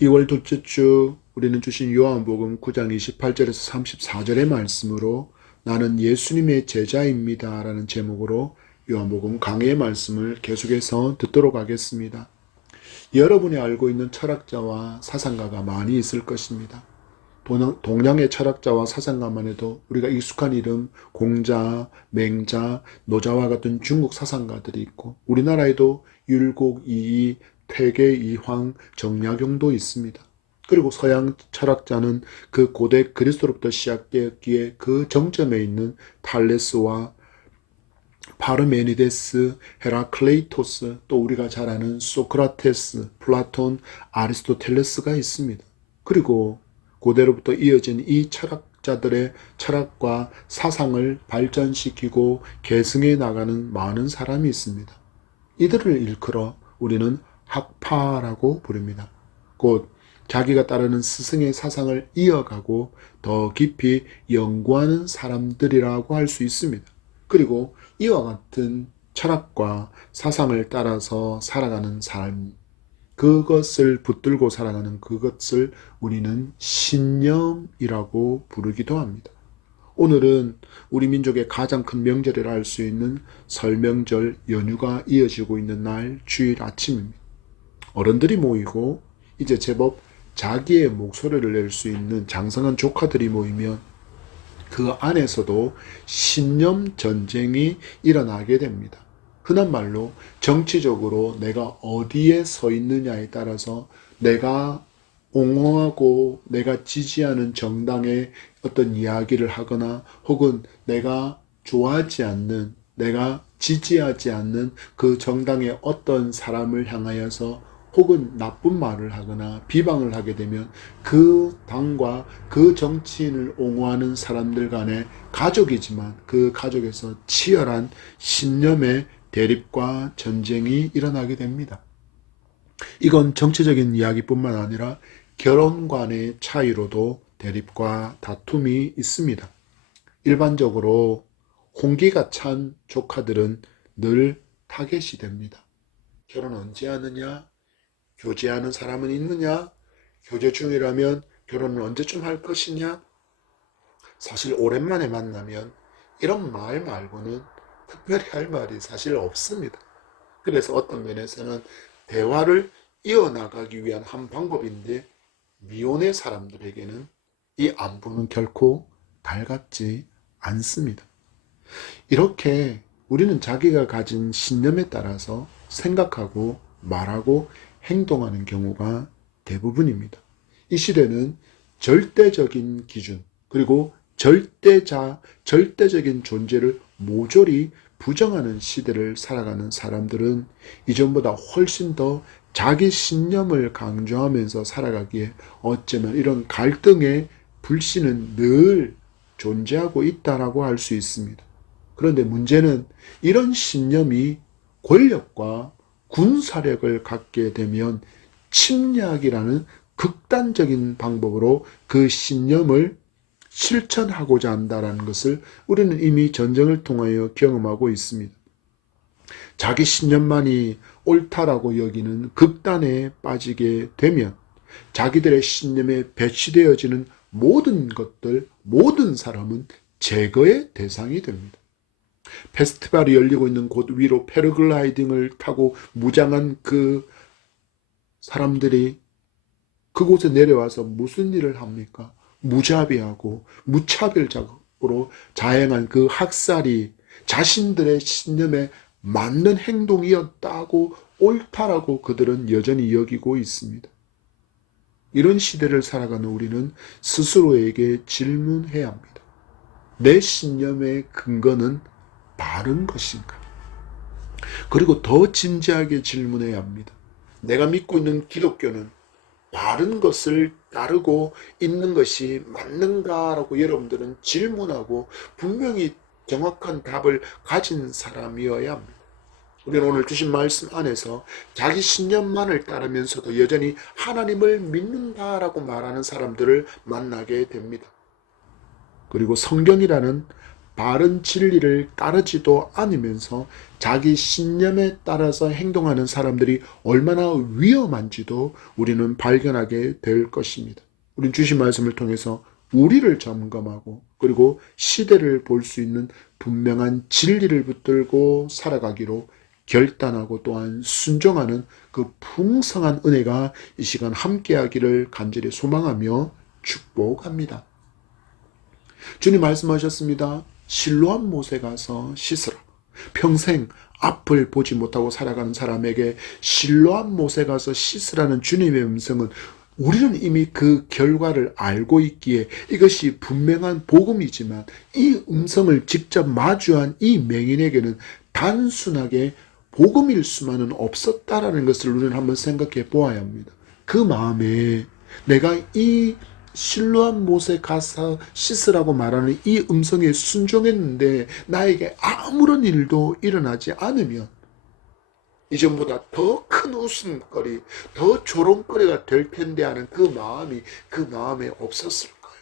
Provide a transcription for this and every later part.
2월 둘째 주 우리는 주신 요한복음 9장 28절에서 34절의 말씀으로 나는 예수님의 제자입니다 라는 제목으로 요한복음 강해의 말씀을 계속해서 듣도록 하겠습니다. 여러분이 알고 있는 철학자와 사상가가 많이 있을 것입니다. 동양의 철학자와 사상가만 해도 우리가 익숙한 이름 공자, 맹자, 노자와 같은 중국 사상가들이 있고 우리나라에도 율곡, 이이, 퇴계, 이황, 정약용도 있습니다. 그리고 서양 철학자는 그 고대 그리스도로부터 시작되었기에 그 정점에 있는 탈레스와 파르메니데스, 헤라클레이토스, 또 우리가 잘 아는 소크라테스, 플라톤, 아리스토텔레스가 있습니다. 그리고 고대로부터 이어진 이 철학자들의 철학과 사상을 발전시키고 계승해 나가는 많은 사람이 있습니다. 이들을 일컬어 우리는 학파라고 부릅니다. 곧 자기가 따르는 스승의 사상을 이어가고 더 깊이 연구하는 사람들이라고 할 수 있습니다. 그리고 이와 같은 철학과 사상을 따라서 살아가는 삶, 그것을 붙들고 살아가는 그것을 우리는 신념이라고 부르기도 합니다. 오늘은 우리 민족의 가장 큰 명절이라 할 수 있는 설명절 연휴가 이어지고 있는 날 주일 아침입니다. 어른들이 모이고 이제 제법 자기의 목소리를 낼 수 있는 장성한 조카들이 모이면 그 안에서도 신념 전쟁이 일어나게 됩니다. 흔한 말로 정치적으로 내가 어디에 서 있느냐에 따라서 내가 옹호하고 내가 지지하는 정당의 어떤 이야기를 하거나 혹은 내가 좋아하지 않는, 내가 지지하지 않는 그 정당의 어떤 사람을 향하여서 혹은 나쁜 말을 하거나 비방을 하게 되면 그 당과 그 정치인을 옹호하는 사람들 간의 가족이지만 그 가족에서 치열한 신념의 대립과 전쟁이 일어나게 됩니다. 이건 정치적인 이야기뿐만 아니라 결혼관의 차이로도 대립과 다툼이 있습니다. 일반적으로 홍기가 찬 조카들은 늘 타겟이 됩니다. 결혼 언제 하느냐? 교제하는 사람은 있느냐? 교제 중이라면 결혼을 언제쯤 할 것이냐? 사실 오랜만에 만나면 이런 말 말고는 특별히 할 말이 사실 없습니다. 그래서 어떤 면에서는 대화를 이어나가기 위한 한 방법인데 미혼의 사람들에게는 이 안부는 결코 달갑지 않습니다. 이렇게 우리는 자기가 가진 신념에 따라서 생각하고 말하고 행동하는 경우가 대부분입니다. 이 시대는 절대적인 기준 그리고 절대적인 존재를 모조리 부정하는 시대를 살아가는 사람들은 이전보다 훨씬 더 자기 신념을 강조하면서 살아가기에 어쩌면 이런 갈등의 불씨는 늘 존재하고 있다라고 할 수 있습니다. 그런데 문제는 이런 신념이 권력과 군사력을 갖게 되면 침략이라는 극단적인 방법으로 그 신념을 실천하고자 한다는 것을 우리는 이미 전쟁을 통하여 경험하고 있습니다. 자기 신념만이 옳다라고 여기는 극단에 빠지게 되면 자기들의 신념에 배치되어지는 모든 것들, 모든 사람은 제거의 대상이 됩니다. 페스티벌이 열리고 있는 곳 위로 패러글라이딩을 타고 무장한 그 사람들이 그곳에 내려와서 무슨 일을 합니까? 무자비하고 무차별적으로 자행한 그 학살이 자신들의 신념에 맞는 행동이었다고 옳다라고 그들은 여전히 여기고 있습니다. 이런 시대를 살아가는 우리는 스스로에게 질문해야 합니다. 내 신념의 근거는 바른 것인가? 그리고 더 진지하게 질문해야 합니다. 내가 믿고 있는 기독교는 바른 것을 따르고 있는 것이 맞는가라고 여러분들은 질문하고 분명히 정확한 답을 가진 사람이어야 합니다. 우리는 오늘 주신 말씀 안에서 자기 신념만을 따르면서도 여전히 하나님을 믿는다라고 말하는 사람들을 만나게 됩니다. 그리고 성경이라는 바른 진리를 따르지도 않으면서 자기 신념에 따라서 행동하는 사람들이 얼마나 위험한지도 우리는 발견하게 될 것입니다. 우리는 주신 말씀을 통해서 우리를 점검하고 그리고 시대를 볼 수 있는 분명한 진리를 붙들고 살아가기로 결단하고 또한 순종하는 그 풍성한 은혜가 이 시간 함께하기를 간절히 소망하며 축복합니다. 주님 말씀하셨습니다. 실로암 못에 가서 씻으라. 평생 앞을 보지 못하고 살아가는 사람에게 실로암 못에 가서 씻으라는 주님의 음성은 우리는 이미 그 결과를 알고 있기에 이것이 분명한 복음이지만 이 음성을 직접 마주한 이 맹인에게는 단순하게 복음일 수만은 없었다라는 것을 우리는 한번 생각해 보아야 합니다. 그 마음에 내가 이 실로암 못에 가서 씻으라고 말하는 이 음성에 순종했는데 나에게 아무런 일도 일어나지 않으면 이전보다 더 큰 웃음거리, 더 조롱거리가 될 텐데 하는 그 마음에 없었을까요?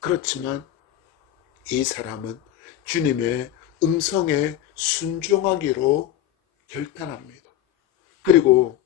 그렇지만 이 사람은 주님의 음성에 순종하기로 결단합니다. 그리고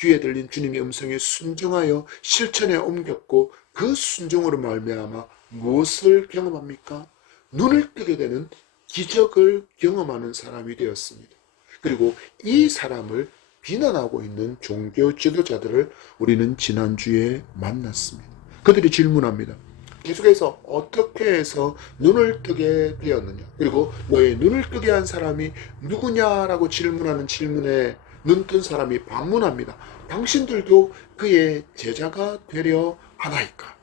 귀에 들린 주님의 음성에 순종하여 실천에 옮겼고 그 순종으로 말미암아 무엇을 경험합니까? 눈을 뜨게 되는 기적을 경험하는 사람이 되었습니다. 그리고 이 사람을 비난하고 있는 종교 지도자들을 우리는 지난주에 만났습니다. 그들이 질문합니다. 계속해서 어떻게 해서 눈을 뜨게 되었느냐? 그리고 너의 눈을 뜨게 한 사람이 누구냐라고 질문하는 질문에 눈뜬 사람이 반문합니다. 당신들도 그의 제자가 되려 하나이까?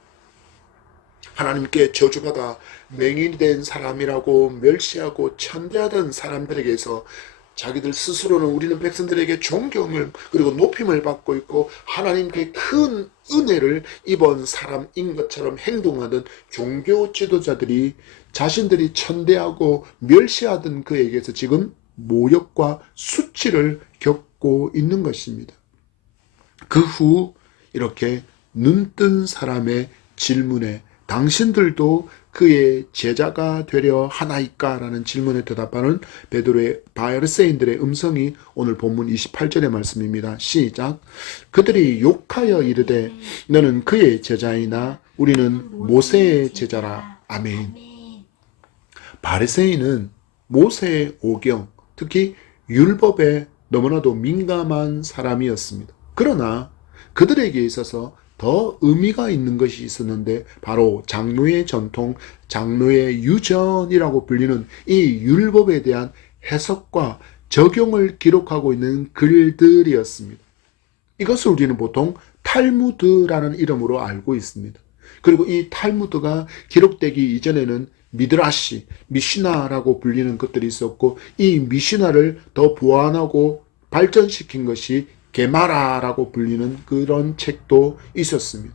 하나님께 저주받아 맹인이 된 사람이라고 멸시하고 천대하던 사람들에게서 자기들 스스로는 우리는 백성들에게 존경을 그리고 높임을 받고 있고 하나님께 큰 은혜를 입은 사람인 것처럼 행동하던 종교 지도자들이 자신들이 천대하고 멸시하던 그에게서 지금 모욕과 수치를 겪고 있는 것입니다. 그 후 이렇게 눈뜬 사람의 질문에 당신들도 그의 제자가 되려 하나이까? 라는 질문에 대답하는 베드로의 바리새인들의 음성이 오늘 본문 28절의 말씀입니다. 시작. 그들이 욕하여 이르되 너는 그의 제자이나 우리는 모세의 제자라. 아멘. 바리새인은 모세의 오경, 특히 율법에 너무나도 민감한 사람이었습니다. 그러나 그들에게 있어서 더 의미가 있는 것이 있었는데 바로 장로의 전통, 장로의 유전이라고 불리는 이 율법에 대한 해석과 적용을 기록하고 있는 글들이었습니다. 이것을 우리는 보통 탈무드라는 이름으로 알고 있습니다. 그리고 이 탈무드가 기록되기 이전에는 미드라시, 미시나라고 불리는 것들이 있었고 이 미시나를 더 보완하고 발전시킨 것이 게마라라고 불리는 그런 책도 있었습니다.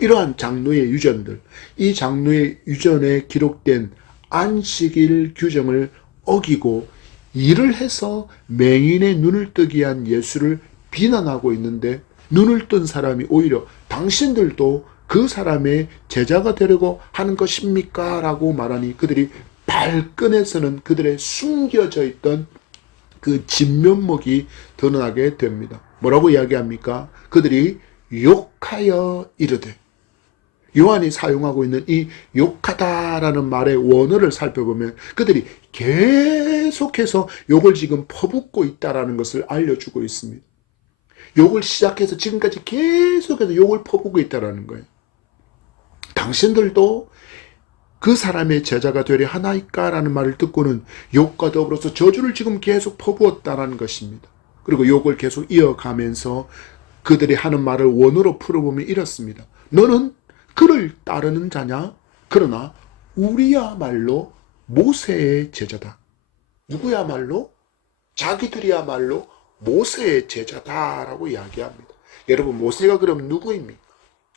이러한 장로의 유전들, 이 장로의 유전에 기록된 안식일 규정을 어기고 일을 해서 맹인의 눈을 뜨게 한 예수를 비난하고 있는데 눈을 뜬 사람이 오히려 당신들도 그 사람의 제자가 되려고 하는 것입니까? 라고 말하니 그들이 발끈해서는 그들의 숨겨져 있던 그 진면목이 드러나게 됩니다. 뭐라고 이야기합니까? 그들이 욕하여 이르되, 요한이 사용하고 있는 이 욕하다라는 말의 원어를 살펴보면 그들이 계속해서 욕을 지금 퍼붓고 있다라는 것을 알려주고 있습니다. 욕을 시작해서 지금까지 계속해서 욕을 퍼붓고 있다라는 거예요. 당신들도 그 사람의 제자가 되려 하나이까? 라는 말을 듣고는 욕과 더불어서 저주를 지금 계속 퍼부었다는 것입니다. 그리고 욕을 계속 이어가면서 그들이 하는 말을 원어로 풀어보면 이렇습니다. 너는 그를 따르는 자냐? 그러나 우리야말로 모세의 제자다. 누구야말로? 자기들이야말로 모세의 제자다라고 이야기합니다. 여러분, 모세가 그럼 누구입니까?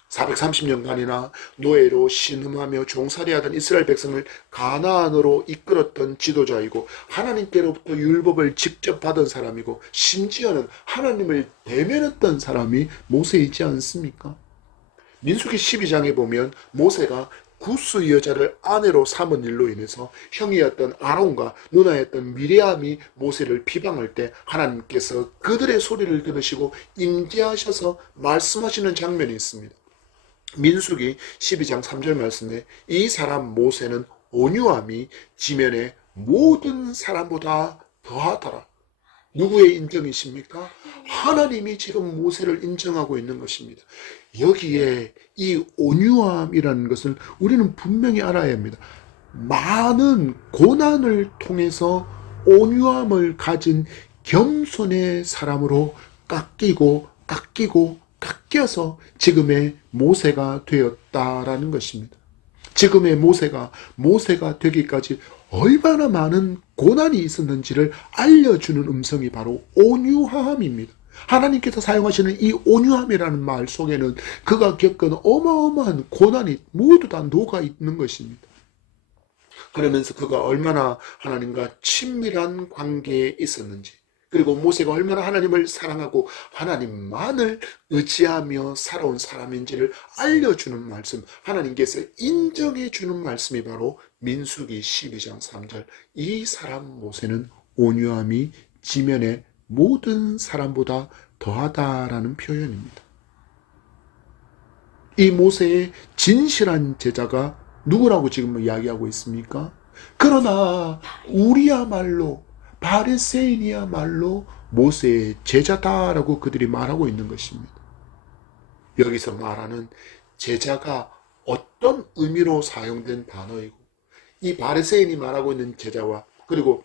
430년간이나 노예로 신음하며 종살이하던 이스라엘 백성을 가나안으로 이끌었던 지도자이고 하나님께로부터 율법을 직접 받은 사람이고 심지어는 하나님을 대면했던 사람이 모세이지 않습니까? 민수기 12장에 보면 모세가 구스 여자를 아내로 삼은 일로 인해서 형이었던 아론과 누나였던 미리암이 모세를 비방할 때 하나님께서 그들의 소리를 들으시고 임재하셔서 말씀하시는 장면이 있습니다. 민수기 12장 3절 말씀에 이 사람 모세는 온유함이 지면의 모든 사람보다 더하더라. 누구의 인정이십니까? 하나님이 지금 모세를 인정하고 있는 것입니다. 여기에 이 온유함이라는 것을 우리는 분명히 알아야 합니다. 많은 고난을 통해서 온유함을 가진 겸손의 사람으로 깎여서 지금의 모세가 되었다라는 것입니다. 지금의 모세가 되기까지 얼마나 많은 고난이 있었는지를 알려주는 음성이 바로 온유함입니다. 하나님께서 사용하시는 이 온유함이라는 말 속에는 그가 겪은 어마어마한 고난이 모두 다 녹아 있는 것입니다. 그러면서 그가 얼마나 하나님과 친밀한 관계에 있었는지, 그리고 모세가 얼마나 하나님을 사랑하고 하나님만을 의지하며 살아온 사람인지를 알려주는 말씀, 하나님께서 인정해주는 말씀이 바로 민수기 12장 3절 이 사람 모세는 온유함이 지면의 모든 사람보다 더하다라는 표현입니다. 이 모세의 진실한 제자가 누구라고 지금 이야기하고 있습니까? 그러나 우리야말로 바리새인이야말로 모세의 제자다라고 그들이 말하고 있는 것입니다. 여기서 말하는 제자가 어떤 의미로 사용된 단어이고 이 바리새인이 말하고 있는 제자와 그리고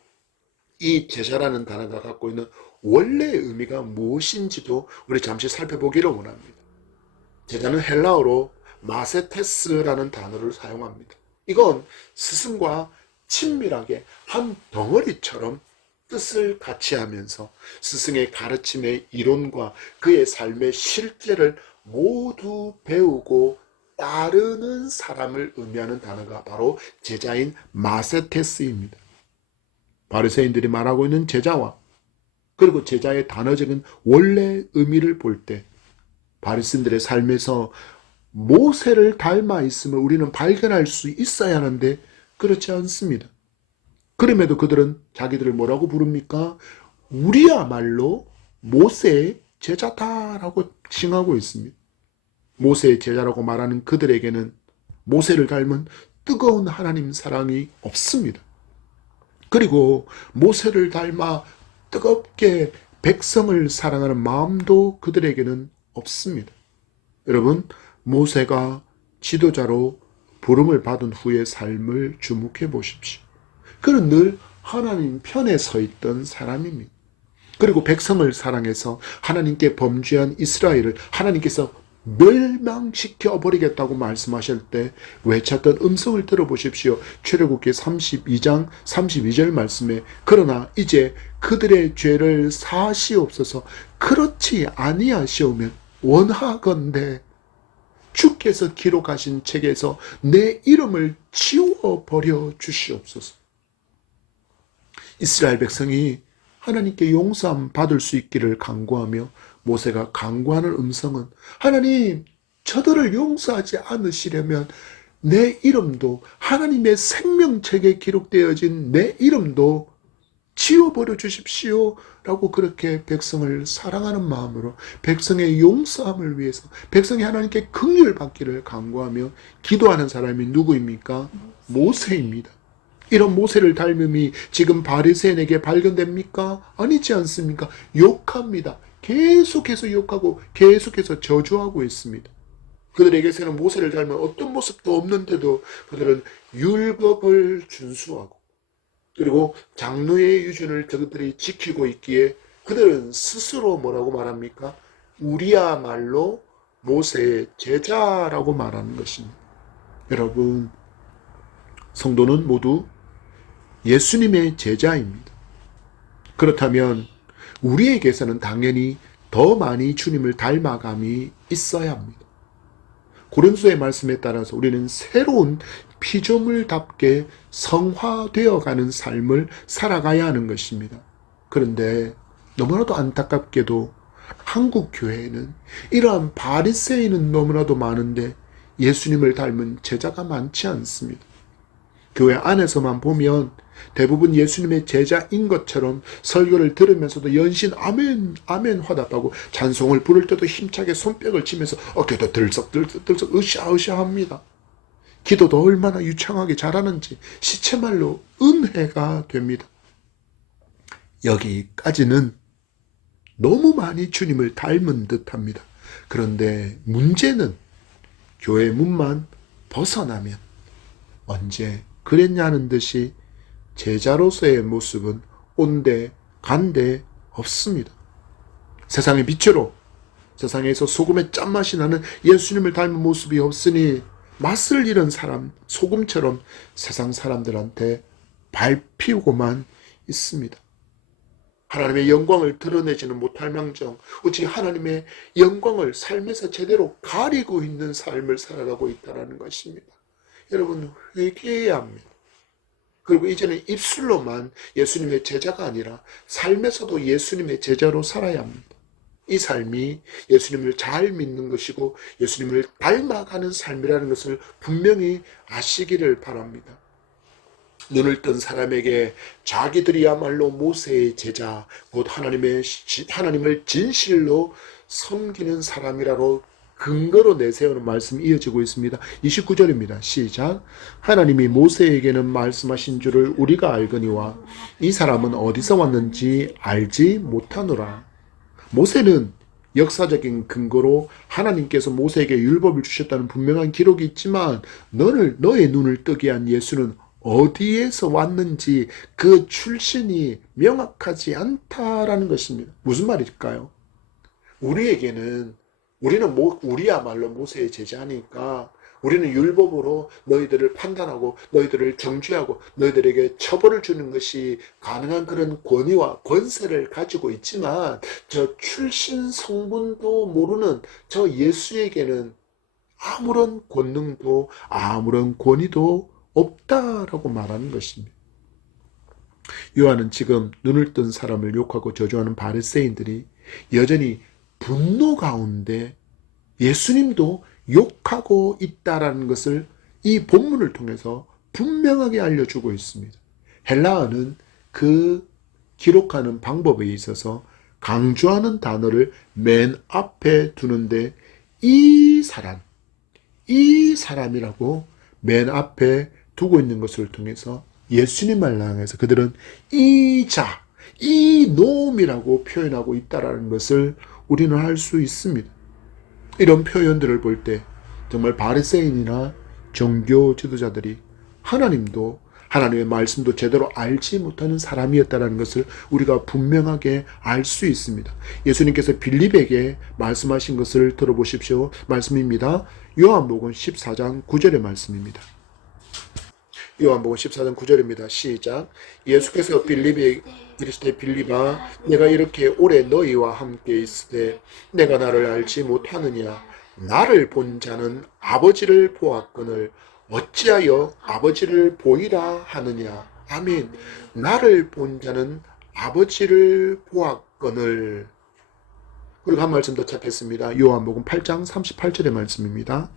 이 제자라는 단어가 갖고 있는 원래의 의미가 무엇인지도 우리 잠시 살펴보기를 원합니다. 제자는 헬라어로 마세테스라는 단어를 사용합니다. 이건 스승과 친밀하게 한 덩어리처럼 뜻을 같이 하면서 스승의 가르침의 이론과 그의 삶의 실제를 모두 배우고 따르는 사람을 의미하는 단어가 바로 제자인 마세테스입니다. 바리새인들이 말하고 있는 제자와 그리고 제자의 단어적인 원래 의미를 볼 때 바리새인들의 삶에서 모세를 닮아 있음을 우리는 발견할 수 있어야 하는데 그렇지 않습니다. 그럼에도 그들은 자기들을 뭐라고 부릅니까? 우리야말로 모세의 제자다라고 칭하고 있습니다. 모세의 제자라고 말하는 그들에게는 모세를 닮은 뜨거운 하나님 사랑이 없습니다. 그리고 모세를 닮아 뜨겁게 백성을 사랑하는 마음도 그들에게는 없습니다. 여러분, 모세가 지도자로 부름을 받은 후의 삶을 주목해 보십시오. 그는 늘 하나님 편에 서 있던 사람입니다. 그리고 백성을 사랑해서 하나님께 범죄한 이스라엘을 하나님께서 멸망시켜 버리겠다고 말씀하실 때 외쳤던 음성을 들어보십시오. 출애굽기 32장 32절 말씀에 그러나 이제 그들의 죄를 사시옵소서 그렇지 아니하시오면 원하건대 주께서 기록하신 책에서 내 이름을 지워버려 주시옵소서. 이스라엘 백성이 하나님께 용서함 받을 수 있기를 간구하며 모세가 간구하는 음성은 하나님 저들을 용서하지 않으시려면 내 이름도 하나님의 생명책에 기록되어진 내 이름도 지워버려 주십시오 라고 그렇게 백성을 사랑하는 마음으로 백성의 용서함을 위해서 백성이 하나님께 긍휼 받기를 간구하며 기도하는 사람이 누구입니까? 모세입니다. 이런 모세를 닮음이 지금 바리새인에게 발견됩니까? 아니지 않습니까? 욕합니다. 계속해서 욕하고 계속해서 저주하고 있습니다. 그들에게서는 모세를 닮은 어떤 모습도 없는데도 그들은 율법을 준수하고 그리고 장로의 유준을 그들이 지키고 있기에 그들은 스스로 뭐라고 말합니까? 우리야말로 모세의 제자라고 말하는 것입니다. 여러분, 성도는 모두 예수님의 제자입니다. 그렇다면 우리에게서는 당연히 더 많이 주님을 닮아감이 있어야 합니다. 고린도서의 말씀에 따라서 우리는 새로운 피조물답게 성화되어가는 삶을 살아가야 하는 것입니다. 그런데 너무나도 안타깝게도 한국 교회에는 이러한 바리새인은 너무나도 많은데 예수님을 닮은 제자가 많지 않습니다. 교회 안에서만 보면 대부분 예수님의 제자인 것처럼 설교를 들으면서도 연신 아멘 아멘 화답하고 찬송을 부를 때도 힘차게 손뼉을 치면서 어깨도 들썩들썩 으쌰으쌰합니다. 기도도 얼마나 유창하게 잘하는지 시체말로 은혜가 됩니다. 여기까지는 너무 많이 주님을 닮은 듯합니다. 그런데 문제는 교회 문만 벗어나면 언제 그랬냐는 듯이 제자로서의 모습은 온데 간데 없습니다. 세상의 빛으로 세상에서 소금의 짠맛이 나는 예수님을 닮은 모습이 없으니 맛을 잃은 사람, 소금처럼 세상 사람들한테 밟히고만 있습니다. 하나님의 영광을 드러내지는 못할 망정 오직 하나님의 영광을 삶에서 제대로 가리고 있는 삶을 살아가고 있다는 것입니다. 여러분 회개해야 합니다. 그리고 이제는 입술로만 예수님의 제자가 아니라 삶에서도 예수님의 제자로 살아야 합니다. 이 삶이 예수님을 잘 믿는 것이고 예수님을 닮아가는 삶이라는 것을 분명히 아시기를 바랍니다. 눈을 뜬 사람에게 자기들이야말로 모세의 제자, 곧 하나님을 진실로 섬기는 사람이라고 근거로 내세우는 말씀이 이어지고 있습니다. 29절입니다. 시작. 하나님이 모세에게는 말씀하신 줄을 우리가 알거니와 이 사람은 어디서 왔는지 알지 못하노라. 모세는 역사적인 근거로 하나님께서 모세에게 율법을 주셨다는 분명한 기록이 있지만 너의 눈을 뜨게 한 예수는 어디에서 왔는지 그 출신이 명확하지 않다라는 것입니다. 무슨 말일까요? 우리야말로 모세의 제자니까 우리는 율법으로 너희들을 판단하고 너희들을 정죄하고 너희들에게 처벌을 주는 것이 가능한 그런 권위와 권세를 가지고 있지만 저 출신 성분도 모르는 저 예수에게는 아무런 권능도 아무런 권위도 없다라고 말하는 것입니다. 요한은 지금 눈을 뜬 사람을 욕하고 저주하는 바리새인들이 여전히 분노 가운데 예수님도 욕하고 있다라는 것을 이 본문을 통해서 분명하게 알려주고 있습니다. 헬라어는 그 기록하는 방법에 있어서 강조하는 단어를 맨 앞에 두는데 이 사람이라고 맨 앞에 두고 있는 것을 통해서 예수님을 향해서 그들은 이놈이라고 표현하고 있다는 것을 우리는 알 수 있습니다. 이런 표현들을 볼 때 정말 바리새인이나 종교 지도자들이 하나님의 말씀도 제대로 알지 못하는 사람이었다는 것을 우리가 분명하게 알 수 있습니다. 예수님께서 빌립에게 말씀하신 것을 들어보십시오. 말씀입니다. 요한복음 14장 9절의 말씀입니다. 요한복음 14장 9절입니다. 시작. 예수께서 빌립에게 이르시되 빌립아 내가 이렇게 오래 너희와 함께 있으되 내가 나를 알지 못하느냐. 나를 본 자는 아버지를 보았거늘 어찌하여 아버지를 보이라 하느냐. 아멘. 나를 본 자는 아버지를 보았거늘. 그리고 한 말씀 더 찾겠습니다. 요한복음 8장 38절의 말씀입니다.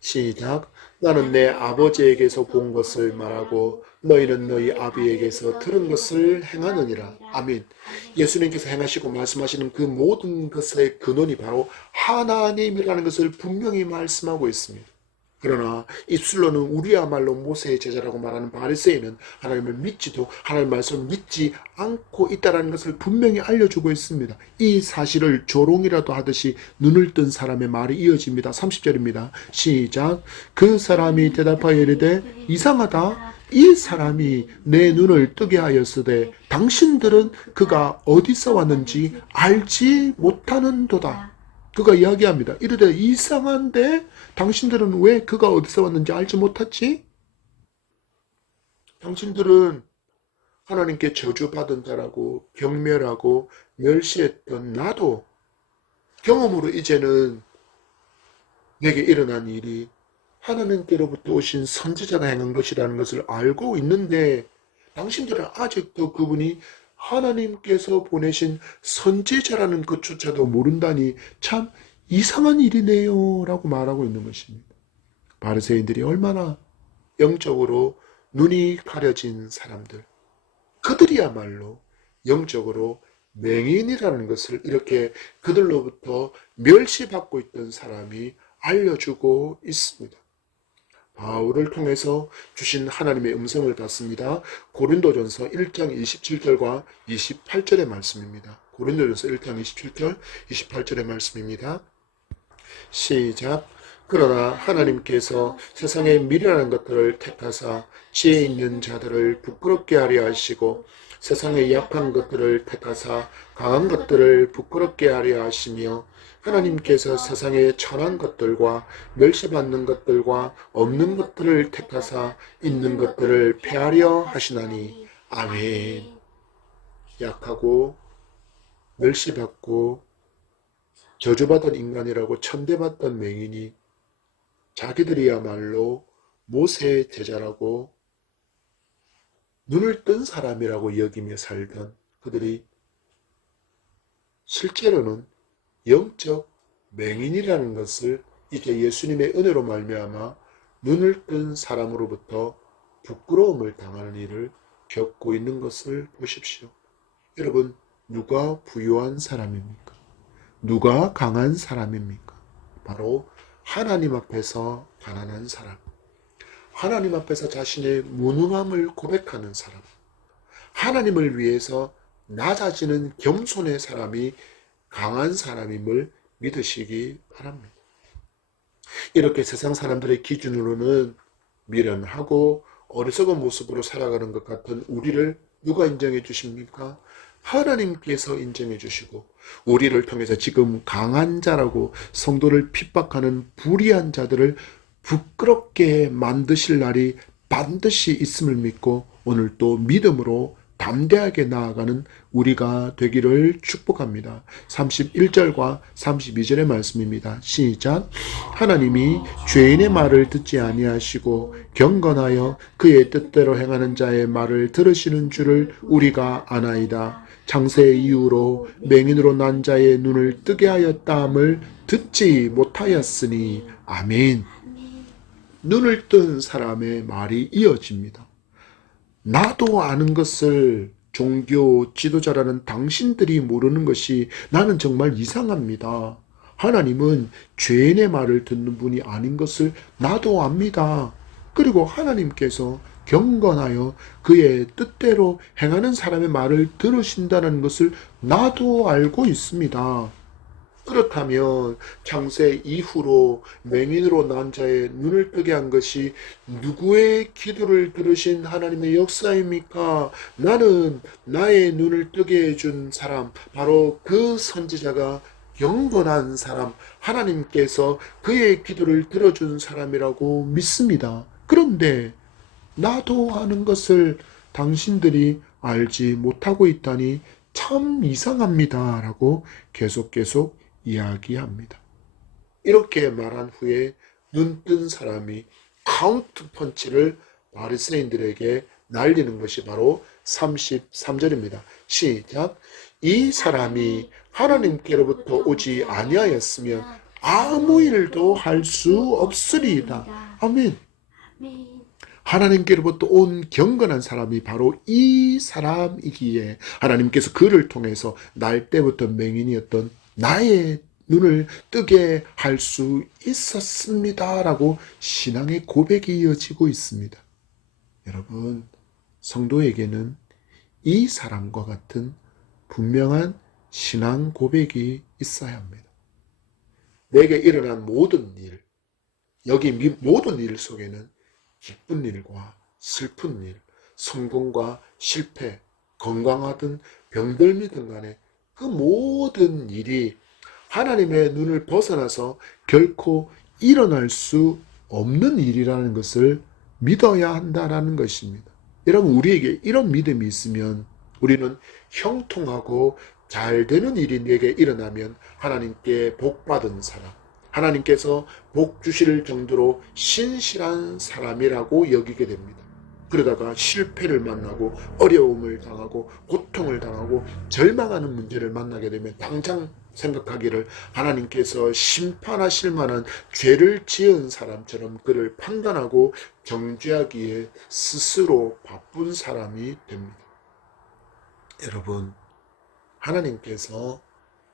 시작. 나는 내 아버지에게서 본 것을 말하고 너희는 너희 아비에게서 들은 것을 행하느니라. 아멘. 예수님께서 행하시고 말씀하시는 그 모든 것의 근원이 바로 하나님이라는 것을 분명히 말씀하고 있습니다. 그러나 입술로는 우리야말로 모세의 제자라고 말하는 바리새인은 하나님을 믿지도 하나님 말씀을 믿지 않고 있다는 것을 분명히 알려주고 있습니다. 이 사실을 조롱이라도 하듯이 눈을 뜬 사람의 말이 이어집니다. 30절입니다. 시작. 그 사람이 대답하여 이르되 이상하다. 이 사람이 내 눈을 뜨게 하였으되 당신들은 그가 어디서 왔는지 알지 못하는도다. 그가 이야기합니다. 이르되 이상한데 당신들은 왜 그가 어디서 왔는지 알지 못하지? 당신들은 하나님께 저주받은 자라고 경멸하고 멸시했던 나도 경험으로 이제는 내게 일어난 일이 하나님께로부터 오신 선지자가 행한 것이라는 것을 알고 있는데 당신들은 아직도 그분이 하나님께서 보내신 선지자라는 것조차도 모른다니 참 이상한 일이네요 라고 말하고 있는 것입니다. 바리새인들이 얼마나 영적으로 눈이 가려진 사람들, 그들이야말로 영적으로 맹인이라는 것을 이렇게 그들로부터 멸시받고 있던 사람이 알려주고 있습니다. 바울을 통해서 주신 하나님의 음성을 받습니다. 고린도전서 1장 27절과 28절의 말씀입니다. 고린도전서 1장 27절, 28절의 말씀입니다. 시작. 그러나 하나님께서 세상의 미련한 것들을 택하사 지혜 있는 자들을 부끄럽게 하려 하시고 세상의 약한 것들을 택하사 강한 것들을 부끄럽게 하려 하시며 하나님께서 세상의 천한 것들과 멸시받는 것들과 없는 것들을 택하사 있는 것들을 폐하려 하시나니. 아멘. 약하고 멸시받고 저주받은 인간이라고 천대받던 맹인이 자기들이야말로 모세의 제자라고 눈을 뜬 사람이라고 여기며 살던 그들이 실제로는 영적 맹인이라는 것을 이제 예수님의 은혜로 말미암아 눈을 뜬 사람으로부터 부끄러움을 당하는 일을 겪고 있는 것을 보십시오. 여러분, 누가 부유한 사람입니까? 누가 강한 사람입니까? 바로 하나님 앞에서 가난한 사람, 하나님 앞에서 자신의 무능함을 고백하는 사람, 하나님을 위해서 낮아지는 겸손의 사람이 강한 사람임을 믿으시기 바랍니다. 이렇게 세상 사람들의 기준으로는 미련하고 어리석은 모습으로 살아가는 것 같은 우리를 누가 인정해 주십니까? 하나님께서 인정해 주시고 우리를 통해서 지금 강한 자라고 성도를 핍박하는 불의한 자들을 부끄럽게 만드실 날이 반드시 있음을 믿고 오늘 또 믿음으로 담대하게 나아가는 우리가 되기를 축복합니다. 31절과 32절의 말씀입니다. 시작. 하나님이 죄인의 말을 듣지 아니하시고 경건하여 그의 뜻대로 행하는 자의 말을 들으시는 줄을 우리가 아나이다. 장세의 이후로 맹인으로 난 자의 눈을 뜨게 하였다함을 듣지 못하였으니. 아멘. 눈을 뜬 사람의 말이 이어집니다. 나도 아는 것을 종교 지도자라는 당신들이 모르는 것이 나는 정말 이상합니다. 하나님은 죄인의 말을 듣는 분이 아닌 것을 나도 압니다. 그리고 하나님께서 경건하여 그의 뜻대로 행하는 사람의 말을 들으신다는 것을 나도 알고 있습니다. 그렇다면 창세 이후로 맹인으로 난 자의 눈을 뜨게 한 것이 누구의 기도를 들으신 하나님의 역사입니까? 나는 나의 눈을 뜨게 해준 사람, 바로 그 선지자가 경건한 사람, 하나님께서 그의 기도를 들어준 사람이라고 믿습니다. 그런데 나도 아는 것을 당신들이 알지 못하고 있다니 참 이상합니다 라고 계속 이야기합니다. 이렇게 말한 후에 눈뜬 사람이 카운트 펀치를 바리새인들에게 날리는 것이 바로 33절입니다. 시작. 이 사람이 하나님께로부터 오지 아니하였으면 아무 일도 할 수 없으리이다. 아멘. 하나님께로부터 온 경건한 사람이 바로 이 사람이기에 하나님께서 그를 통해서 날 때부터 맹인이었던 나의 눈을 뜨게 할 수 있었습니다 라고 신앙의 고백이 이어지고 있습니다. 여러분, 성도에게는 이 사람과 같은 분명한 신앙 고백이 있어야 합니다. 내게 일어난 모든 일, 여기 모든 일 속에는 기쁜 일과 슬픈 일, 성공과 실패, 건강하든 병들미든 간에 그 모든 일이 하나님의 눈을 벗어나서 결코 일어날 수 없는 일이라는 것을 믿어야 한다는 것입니다. 여러분, 우리에게 이런 믿음이 있으면 우리는 형통하고 잘 되는 일이 내게 일어나면 하나님께 복 받은 사람, 하나님께서 복 주실 정도로 신실한 사람이라고 여기게 됩니다. 그러다가 실패를 만나고 어려움을 당하고 고통을 당하고 절망하는 문제를 만나게 되면 당장 생각하기를 하나님께서 심판하실 만한 죄를 지은 사람처럼 그를 판단하고 정죄하기에 스스로 바쁜 사람이 됩니다. 여러분, 하나님께서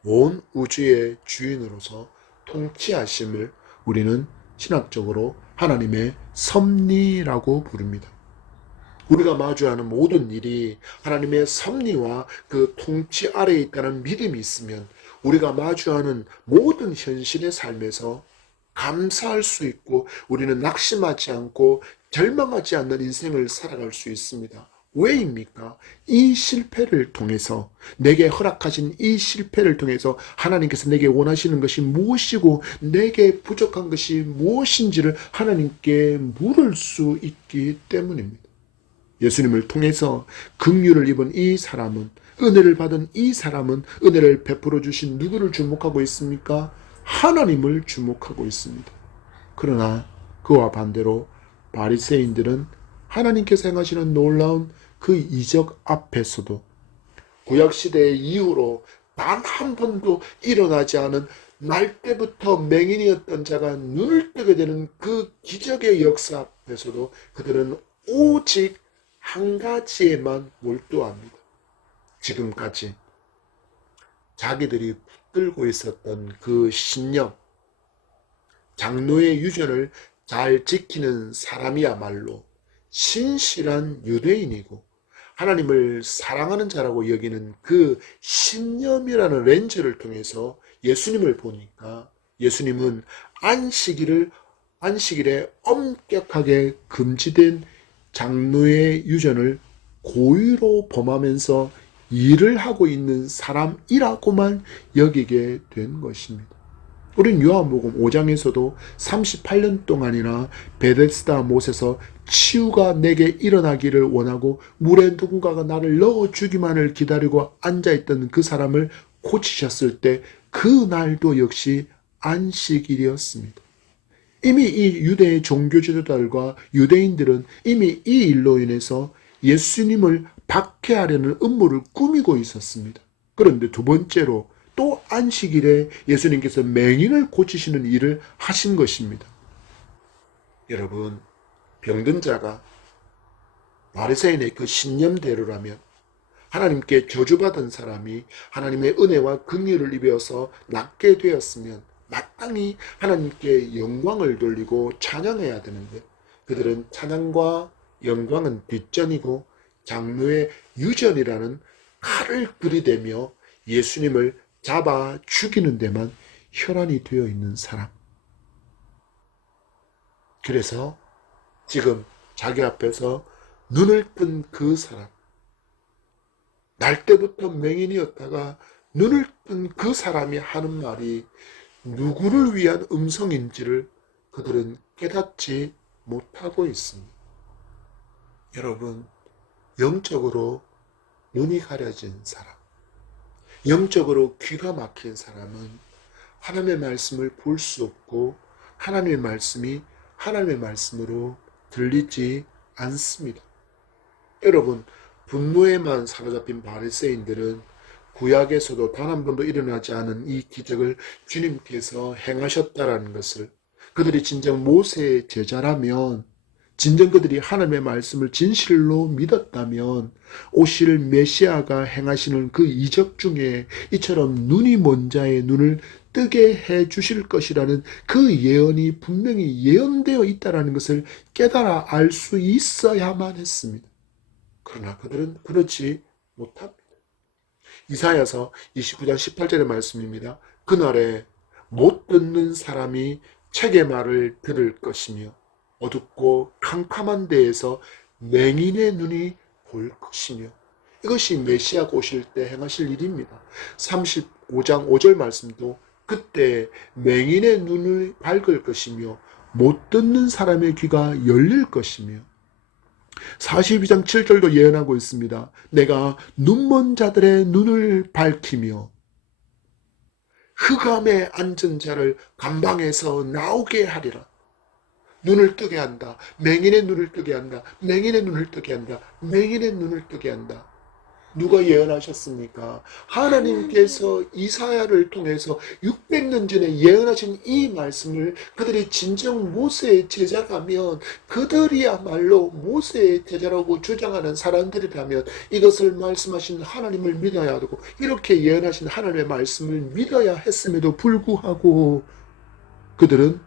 온 우주의 주인으로서 통치하심을 우리는 신학적으로 하나님의 섭리라고 부릅니다. 우리가 마주하는 모든 일이 하나님의 섭리와 그 통치 아래에 있다는 믿음이 있으면 우리가 마주하는 모든 현실의 삶에서 감사할 수 있고 우리는 낙심하지 않고 절망하지 않는 인생을 살아갈 수 있습니다. 왜입니까? 이 실패를 통해서, 내게 허락하신 이 실패를 통해서 하나님께서 내게 원하시는 것이 무엇이고 내게 부족한 것이 무엇인지를 하나님께 물을 수 있기 때문입니다. 예수님을 통해서 긍휼을 입은 이 사람은, 은혜를 받은 이 사람은 은혜를 베풀어 주신 누구를 주목하고 있습니까? 하나님을 주목하고 있습니다. 그러나 그와 반대로 바리새인들은 하나님께서 행하시는 놀라운 그 이적 앞에서도 구약시대 이후로 단 한 번도 일어나지 않은 날 때부터 맹인이었던 자가 눈을 뜨게 되는 그 기적의 역사 앞에서도 그들은 오직 한 가지에만 몰두합니다. 지금까지 자기들이 붙들고 있었던 그 신념, 장로의 유전을 잘 지키는 사람이야말로 신실한 유대인이고 하나님을 사랑하는 자라고 여기는 그 신념이라는 렌즈를 통해서 예수님을 보니까 예수님은 안식일에 엄격하게 금지된 장로의 유전을 고의로 범하면서 일을 하고 있는 사람이라고만 여기게 된 것입니다. 우린 요한복음 5장에서도 38년 동안이나 베데스다 못에서 치유가 내게 일어나기를 원하고 물에 누군가가 나를 넣어주기만을 기다리고 앉아있던 그 사람을 고치셨을 때 그날도 역시 안식일이었습니다. 이미 이 유대의 종교 지도자들과 유대인들은 이미 이 일로 인해서 예수님을 박해하려는 음모를 꾸미고 있었습니다. 그런데 두 번째로 또 안식일에 예수님께서 맹인을 고치시는 일을 하신 것입니다. 여러분, 병든 자가 바리새인의 그 신념대로라면 하나님께 저주받은 사람이 하나님의 은혜와 긍휼을 입어서 낫게 되었으면 마땅히 하나님께 영광을 돌리고 찬양해야 되는데 그들은 찬양과 영광은 뒷전이고 장로의 유전이라는 칼을 들이대며 예수님을 잡아 죽이는 데만 혈안이 되어 있는 사람. 그래서 지금 자기 앞에서 눈을 뜬 그 사람, 날 때부터 맹인이었다가 눈을 뜬 그 사람이 하는 말이 누구를 위한 음성인지를 그들은 깨닫지 못하고 있습니다. 여러분, 영적으로 눈이 가려진 사람, 영적으로 귀가 막힌 사람은 하나님의 말씀을 볼 수 없고 하나님의 말씀이 하나님의 말씀으로 들리지 않습니다. 여러분, 분노에만 사로잡힌 바리새인들은 구약에서도 단 한 번도 일어나지 않은 이 기적을 주님께서 행하셨다라는 것을, 그들이 진정 모세의 제자라면, 진정 그들이 하나님의 말씀을 진실로 믿었다면 오실 메시아가 행하시는 그 이적 중에 이처럼 눈이 먼 자의 눈을 뜨게 해 주실 것이라는 그 예언이 분명히 예언되어 있다는 것을 깨달아 알 수 있어야만 했습니다. 그러나 그들은 그렇지 못합니다. 이사야서 29장 18절의 말씀입니다. 그날에 못 듣는 사람이 책의 말을 들을 것이며 어둡고 캄캄한 데에서 맹인의 눈이 볼 것이며, 이것이 메시아가 오실 때 행하실 일입니다. 35장 5절 말씀도 그때 맹인의 눈을 밝을 것이며 못 듣는 사람의 귀가 열릴 것이며, 42장 7절도 예언하고 있습니다. 내가 눈먼 자들의 눈을 밝히며 흑암에 앉은 자를 감방에서 나오게 하리라. 눈을 뜨게 한다. 맹인의 눈을 뜨게 한다. 맹인의 눈을 뜨게 한다. 맹인의 눈을 뜨게 한다. 누가 예언하셨습니까? 하나님께서 이사야를 통해서 600년 전에 예언하신 이 말씀을 그들이 진정 모세의 제자라면, 그들이야말로 모세의 제자라고 주장하는 사람들이라면 이것을 말씀하신 하나님을 믿어야 하고, 이렇게 예언하신 하나님의 말씀을 믿어야 했음에도 불구하고 그들은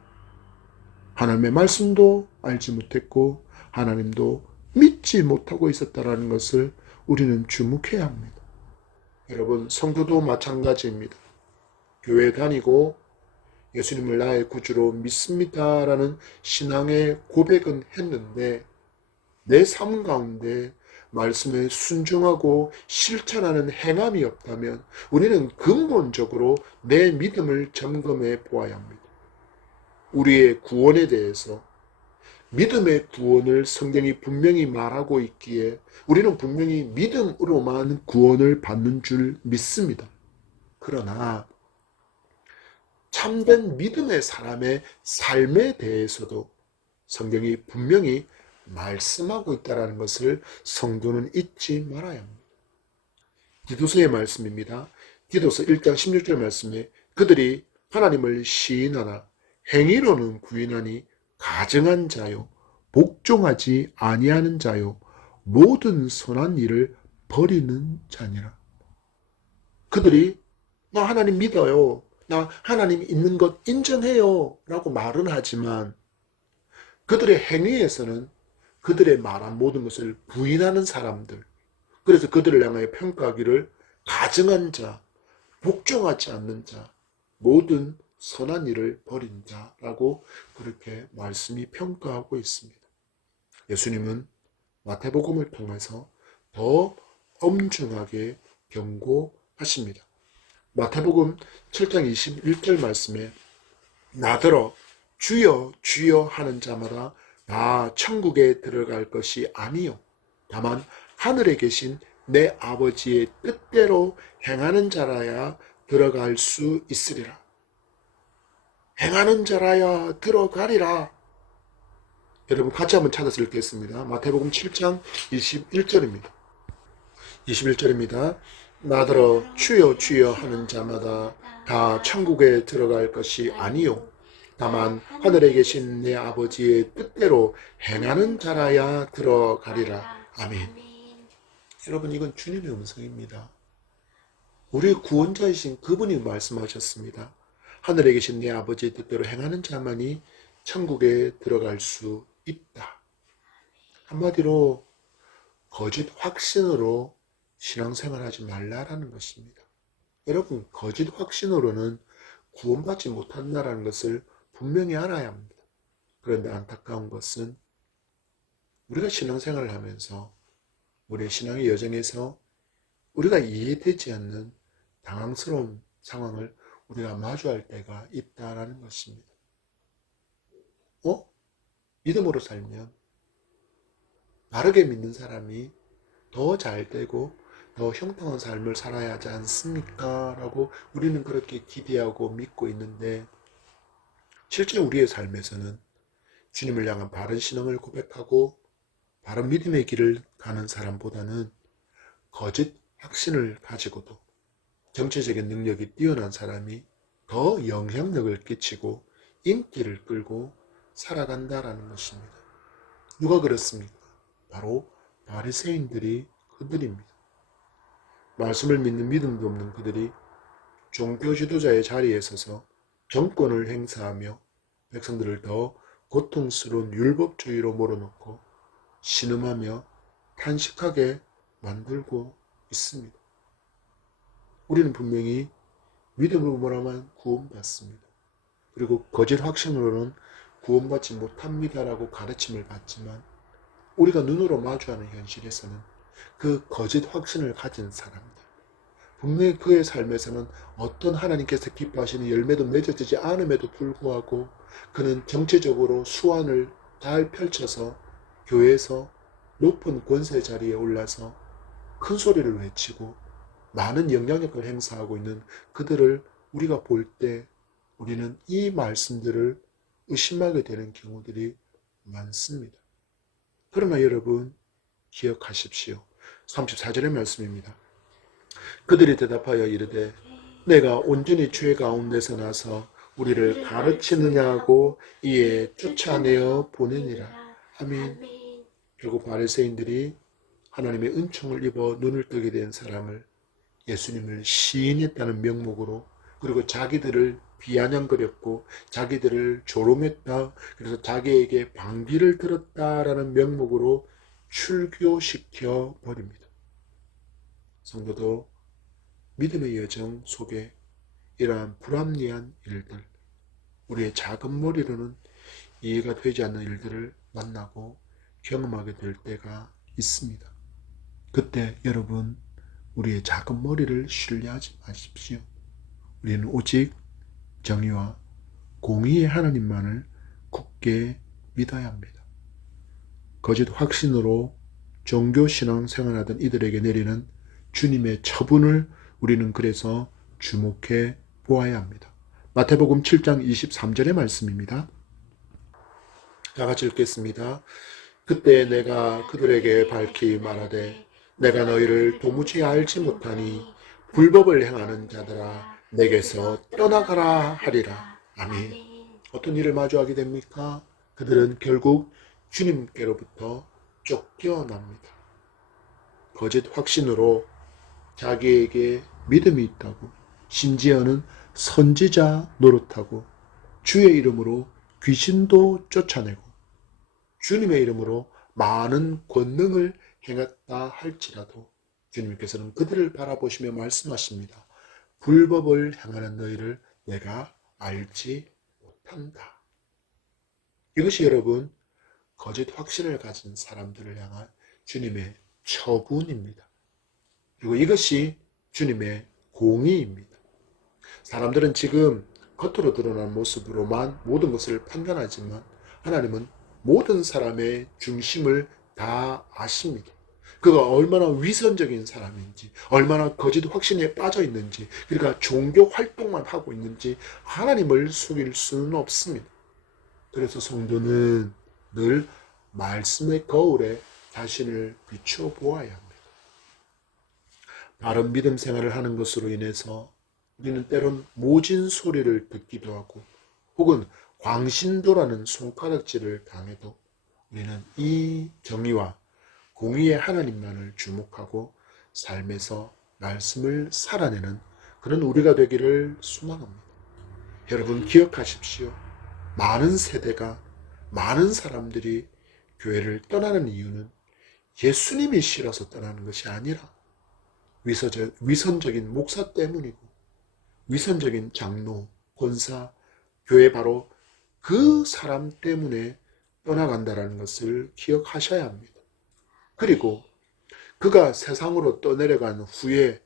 하나님의 말씀도 알지 못했고 하나님도 믿지 못하고 있었다는 것을 우리는 주목해야 합니다. 여러분, 성도도 마찬가지입니다. 교회 다니고 예수님을 나의 구주로 믿습니다라는 신앙의 고백은 했는데 내 삶 가운데 말씀에 순종하고 실천하는 행함이 없다면 우리는 근본적으로 내 믿음을 점검해 보아야 합니다. 우리의 구원에 대해서, 믿음의 구원을 성경이 분명히 말하고 있기에 우리는 분명히 믿음으로만 구원을 받는 줄 믿습니다. 그러나 참된 믿음의 사람의 삶에 대해서도 성경이 분명히 말씀하고 있다는 것을 성도는 잊지 말아야 합니다. 디도서의 말씀입니다. 디도서 1장 16절 말씀에 그들이 하나님을 시인하나 행위로는 부인하니 가증한 자요, 복종하지 아니하는 자요, 모든 선한 일을 버리는 자니라. 그들이 나 하나님 믿어요, 나 하나님 있는 것 인정해요 라고 말은 하지만 그들의 행위에서는 그들의 말한 모든 것을 부인하는 사람들, 그래서 그들을 향하여 평가하기를 가증한 자, 복종하지 않는 자, 모든 선한 일을 버린 자라고 그렇게 말씀이 평가하고 있습니다. 예수님은 마태복음을 통해서 더 엄중하게 경고하십니다. 마태복음 7장 21절 말씀에 나더러 주여 주여 하는 자마다 다 천국에 들어갈 것이 아니요 다만 하늘에 계신 내 아버지의 뜻대로 행하는 자라야 들어갈 수 있으리라. 행하는 자라야 들어가리라. 여러분 같이 한번 찾아서 읽겠습니다. 마태복음 7장 21절입니다. 21절입니다. 나더러 주여 주여 하는 자마다 다 천국에 들어갈 것이 아니요 다만 하늘에 계신 내 아버지의 뜻대로 행하는 자라야 들어가리라. 아멘. 여러분, 이건 주님의 음성입니다. 우리의 구원자이신 그분이 말씀하셨습니다. 하늘에 계신 내 아버지의 뜻대로 행하는 자만이 천국에 들어갈 수 있다. 한마디로 거짓 확신으로 신앙생활하지 말라라는 것입니다. 여러분, 거짓 확신으로는 구원받지 못한다는 것을 분명히 알아야 합니다. 그런데 안타까운 것은 우리가 신앙생활을 하면서 우리의 신앙의 여정에서 우리가 이해되지 않는 당황스러운 상황을 우리가 마주할 때가 있다라는 것입니다. 믿음으로 살면 바르게 믿는 사람이 더 잘되고 더 형통한 삶을 살아야 하지 않습니까? 라고 우리는 그렇게 기대하고 믿고 있는데 실제 우리의 삶에서는 주님을 향한 바른 신앙을 고백하고 바른 믿음의 길을 가는 사람보다는 거짓 확신을 가지고도 정치적인 능력이 뛰어난 사람이 더 영향력을 끼치고 인기를 끌고 살아간다라는 것입니다. 누가 그렇습니까? 바로 바리새인들이 그들입니다. 말씀을 믿는 믿음도 없는 그들이 종교 지도자의 자리에 서서 정권을 행사하며 백성들을 더 고통스러운 율법주의로 몰아넣고 신음하며 탄식하게 만들고 있습니다. 우리는 분명히 믿음으로만 구원받습니다. 그리고 거짓 확신으로는 구원받지 못합니다라고 가르침을 받지만 우리가 눈으로 마주하는 현실에서는 그 거짓 확신을 가진 사람들, 분명히 그의 삶에서는 어떤 하나님께서 기뻐하시는 열매도 맺어지지 않음에도 불구하고 그는 정치적으로 수완을 잘 펼쳐서 교회에서 높은 권세 자리에 올라서 큰 소리를 외치고 많은 영향력을 행사하고 있는 그들을 우리가 볼 때 우리는 이 말씀들을 의심하게 되는 경우들이 많습니다. 그러나 여러분 기억하십시오. 34절의 말씀입니다. 그들이 대답하여 이르되 내가 온전히 죄 가운데서 나서 우리를 가르치느냐고 이에 쫓아내어 보내니라. 아멘. 결국 바리새인들이 하나님의 은총을 입어 눈을 뜨게 된 사람을 예수님을 시인했다는 명목으로, 그리고 자기들을 비아냥거렸고 자기들을 조롱했다, 그래서 자기에게 방귀를 들었다라는 명목으로 출교시켜 버립니다. 성도도 믿음의 여정 속에 이러한 불합리한 일들, 우리의 작은 머리로는 이해가 되지 않는 일들을 만나고 경험하게 될 때가 있습니다. 그때 여러분, 우리의 작은 머리를 신뢰하지 마십시오. 우리는 오직 정의와 공의의 하나님만을 굳게 믿어야 합니다. 거짓 확신으로 종교신앙 생활하던 이들에게 내리는 주님의 처분을 우리는 그래서 주목해 보아야 합니다. 마태복음 7장 23절의 말씀입니다. 다 같이 읽겠습니다. 그때 내가 그들에게 밝히 말하되 내가 너희를 도무지 알지 못하니 불법을 행하는 자들아 내게서 떠나가라 하리라. 아멘. 어떤 일을 마주하게 됩니까? 그들은 결국 주님께로부터 쫓겨납니다. 거짓 확신으로 자기에게 믿음이 있다고, 심지어는 선지자 노릇하고 주의 이름으로 귀신도 쫓아내고 주님의 이름으로 많은 권능을 행했다 할지라도 주님께서는 그들을 바라보시며 말씀하십니다. 불법을 행하는 너희를 내가 알지 못한다. 이것이 여러분 거짓 확신을 가진 사람들을 향한 주님의 처분입니다. 그리고 이것이 주님의 공의입니다. 사람들은 지금 겉으로 드러난 모습으로만 모든 것을 판단하지만 하나님은 모든 사람의 중심을 다 아십니다. 그가 얼마나 위선적인 사람인지, 얼마나 거짓 확신에 빠져 있는지, 그러니까 종교 활동만 하고 있는지 하나님을 속일 수는 없습니다. 그래서 성도는 늘 말씀의 거울에 자신을 비춰 보아야 합니다. 바른 믿음 생활을 하는 것으로 인해서 우리는 때론 모진 소리를 듣기도 하고 혹은 광신도라는 손가락질을 당해도 우리는 이 정의와 공의의 하나님만을 주목하고 삶에서 말씀을 살아내는 그런 우리가 되기를 소망합니다. 여러분 기억하십시오. 많은 세대가, 많은 사람들이 교회를 떠나는 이유는 예수님이 싫어서 떠나는 것이 아니라 위선적인 목사 때문이고 위선적인 장로, 권사, 교회 바로 그 사람 때문에 떠나간다는 것을 기억하셔야 합니다. 그리고 그가 세상으로 떠내려간 후에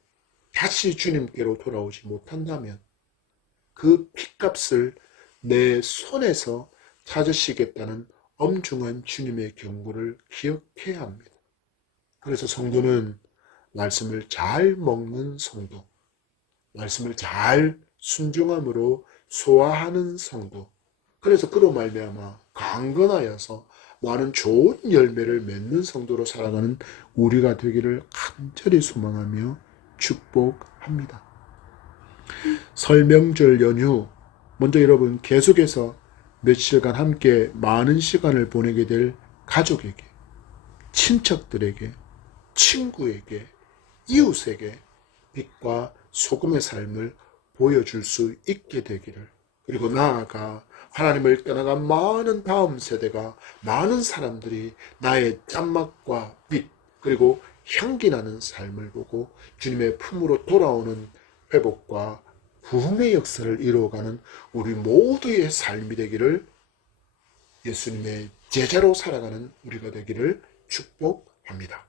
다시 주님께로 돌아오지 못한다면 그 핏값을 내 손에서 찾으시겠다는 엄중한 주님의 경고를 기억해야 합니다. 그래서 성도는 말씀을 잘 먹는 성도, 말씀을 잘 순종함으로 소화하는 성도, 그래서 그로 말미암아 강건하여서 많은 좋은 열매를 맺는 성도로 살아가는 우리가 되기를 간절히 소망하며 축복합니다. 설 명절 연휴, 먼저 여러분 계속해서 며칠간 함께 많은 시간을 보내게 될 가족에게, 친척들에게, 친구에게, 이웃에게 빛과 소금의 삶을 보여줄 수 있게 되기를, 그리고 나아가 하나님을 떠나간 많은 다음 세대가, 많은 사람들이 나의 짠맛과 빛 그리고 향기 나는 삶을 보고 주님의 품으로 돌아오는 회복과 부흥의 역사를 이루어가는 우리 모두의 삶이 되기를, 예수님의 제자로 살아가는 우리가 되기를 축복합니다.